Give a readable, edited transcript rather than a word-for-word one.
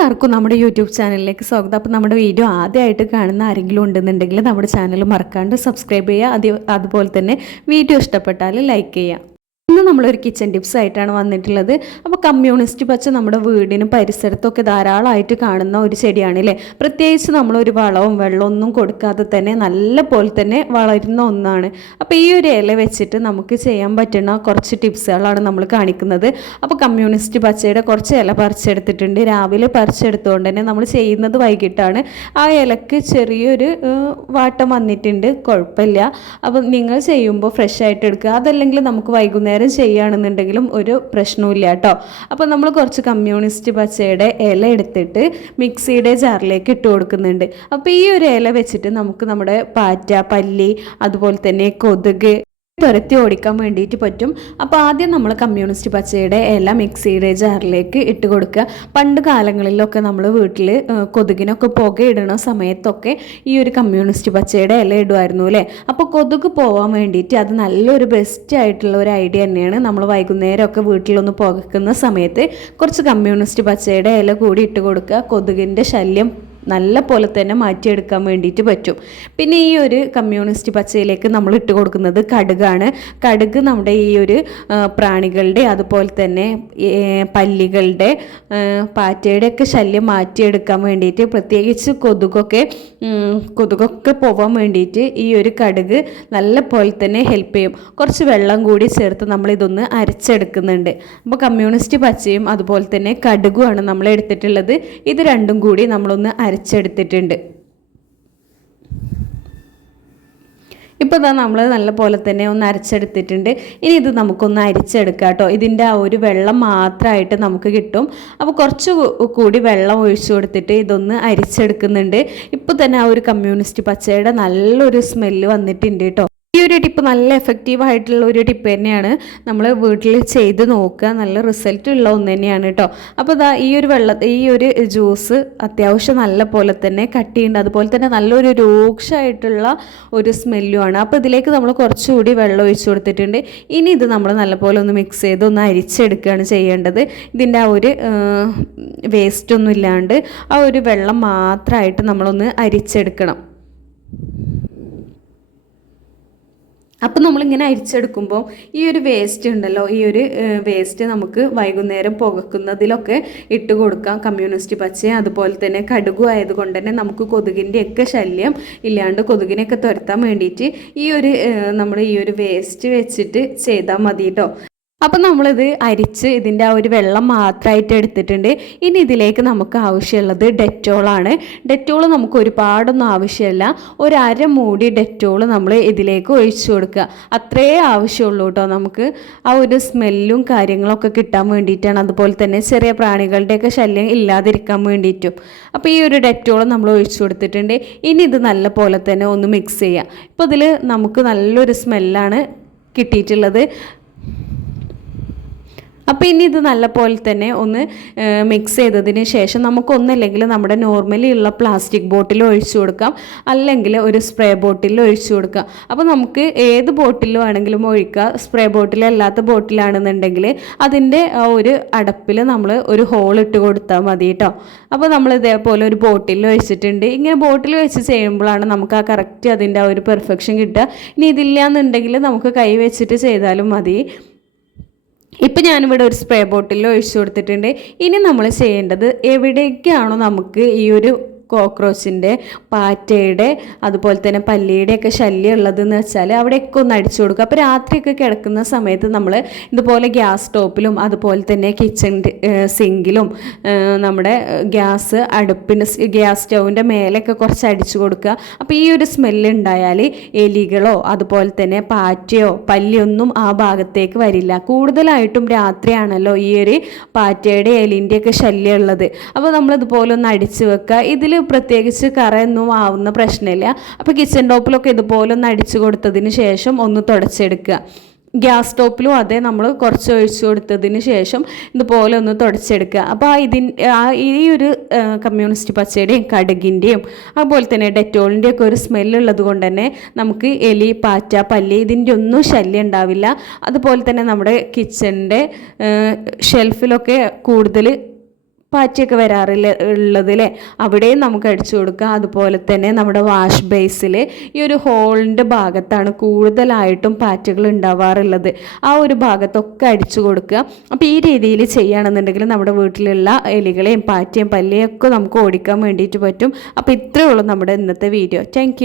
എല്ലാവർക്കും നമ്മുടെ യൂട്യൂബ് ചാനലിലേക്ക് സ്വാഗതം. അപ്പോൾ നമ്മുടെ വീഡിയോ ആദ്യമായിട്ട് കാണുന്ന ആരെങ്കിലും ഉണ്ടെന്നുണ്ടെങ്കിൽ നമ്മുടെ ചാനൽ മറക്കാണ്ട് സബ്സ്ക്രൈബ് ചെയ്യുക. അതുപോലെ തന്നെ വീഡിയോ ഇഷ്ടപ്പെട്ടാൽ ലൈക്ക് ചെയ്യുക. ഇന്ന് നമ്മളൊരു കിച്ചൺ ടിപ്സ് ആയിട്ടാണ് വന്നിട്ടുള്ളത്. അപ്പോൾ കമ്മ്യൂണിസ്റ്റ് പച്ച നമ്മുടെ വീടിനും പരിസരത്തൊക്കെ ധാരാളമായിട്ട് കാണുന്ന ഒരു ചെടിയാണ് അല്ലേ. പ്രത്യേകിച്ച് നമ്മളൊരു വളവും വെള്ളമൊന്നും കൊടുക്കാതെ തന്നെ നല്ല പോലെ തന്നെ വളരുന്ന ഒന്നാണ്. അപ്പോൾ ഈ ഒരു ഇല വെച്ചിട്ട് നമുക്ക് ചെയ്യാൻ പറ്റുന്ന കുറച്ച് ടിപ്സുകളാണ് നമ്മൾ കാണിക്കുന്നത്. അപ്പോൾ കമ്മ്യൂണിസ്റ്റ് പച്ചയുടെ കുറച്ച് ഇല പറിച്ചെടുത്തിട്ടുണ്ട്. രാവിലെ പറിച്ചെടുത്തുകൊണ്ട് തന്നെ നമ്മൾ ചെയ്യുന്നത് വൈകിട്ടാണ്. ആ ഇലക്ക് ചെറിയൊരു വാട്ടം വന്നിട്ടുണ്ട്, കുഴപ്പമില്ല. അപ്പോൾ നിങ്ങൾ ചെയ്യുമ്പോൾ ഫ്രഷ് ആയിട്ട് എടുക്കുക. അതല്ലെങ്കിൽ നമുക്ക് വൈകുന്നേരം ചെയ്യുകയാണെന്നുണ്ടെങ്കിലും ഒരു പ്രശ്നവുമില്ല കേട്ടോ. അപ്പോൾ നമ്മൾ കുറച്ച് കമ്മ്യൂണിസ്റ്റ് പച്ചയുടെ ഇല എടുത്തിട്ട് മിക്സിയുടെ ജാറിലേക്ക് ഇട്ട് കൊടുക്കുന്നുണ്ട്. അപ്പോൾ ഈ ഒരു ഇല വെച്ചിട്ട് നമുക്ക് നമ്മുടെ പാറ്റ, പല്ലി, അതുപോലെ തന്നെ കൊതുക് തുരത്തി ഓടിക്കാൻ വേണ്ടിയിട്ട് പറ്റും. അപ്പോൾ ആദ്യം നമ്മൾ കമ്മ്യൂണിസ്റ്റ് പച്ചയുടെ ഇല മിക്സിയുടെ ജാറിലേക്ക് ഇട്ട് കൊടുക്കുക. പണ്ട് കാലങ്ങളിലൊക്കെ നമ്മൾ വീട്ടിൽ കൊതുകിനൊക്കെ പുകയിടുന്ന സമയത്തൊക്കെ ഈ ഒരു കമ്മ്യൂണിസ്റ്റ് പച്ചയുടെ ഇല ഇടുമായിരുന്നു അല്ലേ. അപ്പോൾ കൊതുക് പോകാൻ വേണ്ടിയിട്ട് അത് നല്ലൊരു ബെസ്റ്റ് ആയിട്ടുള്ള ഒരു ഐഡിയ തന്നെയാണ്. നമ്മൾ വൈകുന്നേരമൊക്കെ വീട്ടിലൊന്ന് പുകക്കുന്ന സമയത്ത് കുറച്ച് കമ്മ്യൂണിസ്റ്റ് പച്ചയുടെ ഇല കൂടി ഇട്ട് കൊടുക്കുക. കൊതുകിൻ്റെ ശല്യം നല്ല പോലെ തന്നെ മാറ്റിയെടുക്കാൻ വേണ്ടിയിട്ട് പറ്റും. പിന്നെ ഈ ഒരു കമ്മ്യൂണിസ്റ്റ് പച്ചയിലേക്ക് നമ്മൾ ഇട്ട് കൊടുക്കുന്നത് കടുകാണ്. കടുക് നമ്മുടെ ഈ ഒരു പ്രാണികളുടെ അതുപോലെ തന്നെ പല്ലികളുടെ പാറ്റയുടെയൊക്കെ ശല്യം മാറ്റിയെടുക്കാൻ വേണ്ടിയിട്ട്, പ്രത്യേകിച്ച് കൊതുകൊക്കെ പോകാൻ വേണ്ടിയിട്ട് ഈ ഒരു കടുക് നല്ല പോലെ തന്നെ ഹെൽപ്പ് ചെയ്യും. കുറച്ച് വെള്ളം കൂടി ചേർത്ത് നമ്മളിതൊന്ന് അരച്ചെടുക്കുന്നുണ്ട്. അപ്പോൾ കമ്മ്യൂണിസ്റ്റ് പച്ചയും അതുപോലെ തന്നെ കടുകുമാണ് നമ്മൾ എടുത്തിട്ടുള്ളത്. ഇത് രണ്ടും കൂടി നമ്മളൊന്ന് അരച്ചെടുത്തിട്ടുണ്ട്. ഇപ്പോൾ ഇതാ നമ്മൾ നല്ല പോലെ തന്നെ ഒന്ന് അരച്ചെടുത്തിട്ടുണ്ട്. ഇനി ഇത് നമുക്കൊന്ന് അരിച്ചെടുക്കാം കേട്ടോ. ഇതിൻ്റെ ആ ഒരു വെള്ളം മാത്രമായിട്ട് നമുക്ക് കിട്ടും. അപ്പോൾ കുറച്ച് കൂടി വെള്ളം ഒഴിച്ചു കൊടുത്തിട്ട് ഇതൊന്ന് അരിച്ചെടുക്കുന്നുണ്ട്. ഇപ്പോൾ തന്നെ ആ ഒരു കമ്മ്യൂണിസ്റ്റ് പച്ചയുടെ നല്ലൊരു സ്മെല്ല് വന്നിട്ടുണ്ട് കേട്ടോ. ഈ ഒരു ടിപ്പ് നല്ല എഫക്റ്റീവ് ആയിട്ടുള്ള ഒരു ടിപ്പ് തന്നെയാണ്. നമ്മൾ വീട്ടിൽ ചെയ്ത് നോക്കുക, നല്ല റിസൾട്ട് ഉള്ള ഒന്ന് തന്നെയാണ് കേട്ടോ. അപ്പോൾ ഇതാ ഈ ഒരു ജ്യൂസ് അത്യാവശ്യം നല്ല പോലെ തന്നെ കട്ടിയുണ്ട്, അതുപോലെ തന്നെ നല്ലൊരു രൂക്ഷമായിട്ടുള്ള ഒരു സ്മെല്ലുമാണ്. അപ്പോൾ ഇതിലേക്ക് നമ്മൾ കുറച്ചുകൂടി വെള്ളം ഒഴിച്ചു കൊടുത്തിട്ടുണ്ട്. ഇനി ഇത് നമ്മൾ നല്ലപോലെ ഒന്ന് മിക്സ് ചെയ്ത് ഒന്ന് അരിച്ചെടുക്കുകയാണ് ചെയ്യേണ്ടത്. ഇതിൻ്റെ ആ ഒരു വേസ്റ്റ് ഒന്നും ഇല്ലാണ്ട് ആ ഒരു വെള്ളം മാത്രമായിട്ട് നമ്മളൊന്ന് അരിച്ചെടുക്കണം. അപ്പം നമ്മളിങ്ങനെ അരിച്ചെടുക്കുമ്പോൾ ഈ ഒരു വേസ്റ്റ് ഉണ്ടല്ലോ, ഈ ഒരു വേസ്റ്റ് നമുക്ക് വൈകുന്നേരം പുകക്കുന്നതിലൊക്കെ ഇട്ട് കൊടുക്കാം. കമ്മ്യൂണിസ്റ്റ് പച്ചയും അതുപോലെ തന്നെ കടുകും ആയതുകൊണ്ട് തന്നെ നമുക്ക് കൊതുകിൻ്റെയൊക്കെ ശല്യം ഇല്ലാണ്ട് കൊതുകിനെയൊക്കെ തുരത്താൻ വേണ്ടിയിട്ട് നമ്മൾ ഈ ഒരു വേസ്റ്റ് വെച്ചിട്ട് ചെയ്താൽ മതി കേട്ടോ. അപ്പം നമ്മളിത് അരിച്ച് ഇതിൻ്റെ ആ ഒരു വെള്ളം മാത്രമായിട്ട് എടുത്തിട്ടുണ്ട്. ഇനി ഇതിലേക്ക് നമുക്ക് ആവശ്യമുള്ളത് ഡെറ്റോളാണ്. ഡെറ്റോൾ നമുക്ക് ഒരുപാടൊന്നും ആവശ്യമില്ല. ഒരു അരമൂടി ഡെറ്റോൾ നമ്മൾ ഇതിലേക്ക് ഒഴിച്ചു കൊടുക്കുക. അത്രേ ആവശ്യമുള്ളൂ കേട്ടോ. നമുക്ക് ആ ഒരു സ്മെല്ലും കാര്യങ്ങളൊക്കെ കിട്ടാൻ വേണ്ടിയിട്ടാണ്. അതുപോലെ തന്നെ ചെറിയ പ്രാണികളുടെയൊക്കെ ശല്യം ഇല്ലാതിരിക്കാൻ വേണ്ടിയിട്ടും. അപ്പോൾ ഈ ഒരു ഡെറ്റോൾ നമ്മൾ ഒഴിച്ചു കൊടുത്തിട്ടുണ്ട്. ഇനി ഇത് നല്ല പോലെ തന്നെ ഒന്ന് മിക്സ് ചെയ്യുക. ഇപ്പോൾ ഇതിൽ നമുക്ക് നല്ലൊരു സ്മെല്ലാണ് കിട്ടിയിട്ടുള്ളത്. അപ്പോൾ ഇനി ഇത് നല്ല പോലെ തന്നെ ഒന്ന് മിക്സ് ചെയ്തതിന് ശേഷം നമുക്കൊന്നല്ലെങ്കിൽ നമ്മുടെ നോർമലി ഉള്ള പ്ലാസ്റ്റിക് ബോട്ടിൽ ഒഴിച്ചു കൊടുക്കാം, അല്ലെങ്കിൽ ഒരു സ്പ്രേ ബോട്ടിൽ ഒഴിച്ചു കൊടുക്കാം. അപ്പോൾ നമുക്ക് ഏത് ബോട്ടിൽ വേണമെങ്കിലും ഒഴിക്കാം. സ്പ്രേ ബോട്ടിലല്ലാത്ത ബോട്ടിലാണെന്നുണ്ടെങ്കിൽ അതിൻ്റെ ആ ഒരു അടപ്പിൽ നമ്മൾ ഒരു ഹോൾ ഇട്ട് കൊടുത്താൽ മതി കേട്ടോ. അപ്പോൾ നമ്മൾ ഇതേപോലെ ഒരു ബോട്ടിൽ ഒഴിച്ചിട്ടുണ്ട്. ഇങ്ങനെ ബോട്ടിൽ വെച്ച് ചെയ്യുമ്പോഴാണ് നമുക്ക് ആ കറക്റ്റ് അതിൻ്റെ ആ ഒരു പെർഫെക്ഷൻ കിട്ടുക. ഇനി ഇതില്ല എന്നുണ്ടെങ്കിൽ നമുക്ക് കൈ വെച്ചിട്ട് ചെയ്താലും മതി. ഇപ്പം ഞാനിവിടെ ഒരു സ്പ്രേ ബോട്ടിൽ ഒഴിച്ചു കൊടുത്തിട്ടുണ്ട്. ഇനി നമ്മൾ ചെയ്യേണ്ടത് എവിടേക്കാണോ നമുക്ക് ഈ ഒരു കോക്രോച്ചിൻ്റെ, പാറ്റയുടെ, അതുപോലെ തന്നെ പല്ലിയുടെയൊക്കെ ശല്യം ഉള്ളതെന്ന് വെച്ചാൽ അവിടെയൊക്കെ ഒന്ന് അടിച്ചു കൊടുക്കുക. അപ്പോൾ രാത്രിയൊക്കെ കിടക്കുന്ന സമയത്ത് നമ്മൾ ഇതുപോലെ ഗ്യാസ് സ്റ്റോപ്പിലും അതുപോലെ തന്നെ കിച്ചൺ സിങ്കിലും നമ്മുടെ ഗ്യാസ് സ്റ്റൗവിൻ്റെ മേലൊക്കെ കുറച്ച് അടിച്ചു കൊടുക്കുക. അപ്പോൾ ഈ ഒരു സ്മെല്ല് ഉണ്ടായാൽ എലികളോ അതുപോലെ തന്നെ പാറ്റയോ പല്ലിയൊന്നും ആ ഭാഗത്തേക്ക് വരില്ല. കൂടുതലായിട്ടും രാത്രിയാണല്ലോ ഈ ഒരു പാറ്റയുടെ എലിൻ്റെയൊക്കെ ശല്യം ഉള്ളത്. അപ്പോൾ നമ്മളിതുപോലെ ഒന്ന് അടിച്ചു വെക്കുക. ഇതിൽ പ്രത്യേകിച്ച് കറയൊന്നും ആവുന്ന പ്രശ്നമില്ല. അപ്പോൾ കിച്ചൺ ടോപ്പിലൊക്കെ ഇതുപോലെ ഒന്ന് അടിച്ചു കൊടുത്തതിന് ശേഷം ഒന്ന് തുടച്ചെടുക്കുക. ഗ്യാസ് സ്റ്റോപ്പിലും അതേ നമ്മൾ കുറച്ച് ഒഴിച്ചു കൊടുത്തതിന് ശേഷം ഇതുപോലെ ഒന്ന് തുടച്ചെടുക്കുക. അപ്പോൾ ഈ ഒരു കമ്മ്യൂണിസ്റ്റ് പച്ചയുടെയും കടുകിൻ്റെയും അതുപോലെ തന്നെ ഡെറ്റോളിൻ്റെയും ഒക്കെ ഒരു സ്മെല്ലുള്ളത് കൊണ്ട് തന്നെ നമുക്ക് എലി, പാറ്റ, പല്ലി ഇതിൻ്റെ ഒന്നും ശല്യം ഉണ്ടാവില്ല. അതുപോലെ തന്നെ നമ്മുടെ കിച്ചണിൻ്റെ ഷെൽഫിലൊക്കെ കൂടുതൽ പാറ്റിയൊക്കെ ഉള്ളത് അല്ലേ, അവിടെയും നമുക്ക് അടിച്ചു കൊടുക്കുക. അതുപോലെ തന്നെ നമ്മുടെ വാഷ് ബേസിൽ ഈ ഒരു ഹോളിൻ്റെ ഭാഗത്താണ് കൂടുതലായിട്ടും പാറ്റുകൾ ഉണ്ടാവാറുള്ളത്. ആ ഒരു ഭാഗത്തൊക്കെ അടിച്ചു കൊടുക്കുക. അപ്പോൾ ഈ രീതിയിൽ ചെയ്യുകയാണെന്നുണ്ടെങ്കിൽ നമ്മുടെ വീട്ടിലുള്ള എലികളെയും പാറ്റയും പല്ലിയും ഒക്കെ നമുക്ക് ഓടിക്കാൻ വേണ്ടിയിട്ട് പറ്റും. അപ്പോൾ ഇത്രയേ ഉള്ളൂ നമ്മുടെ ഇന്നത്തെ വീഡിയോ. താങ്ക്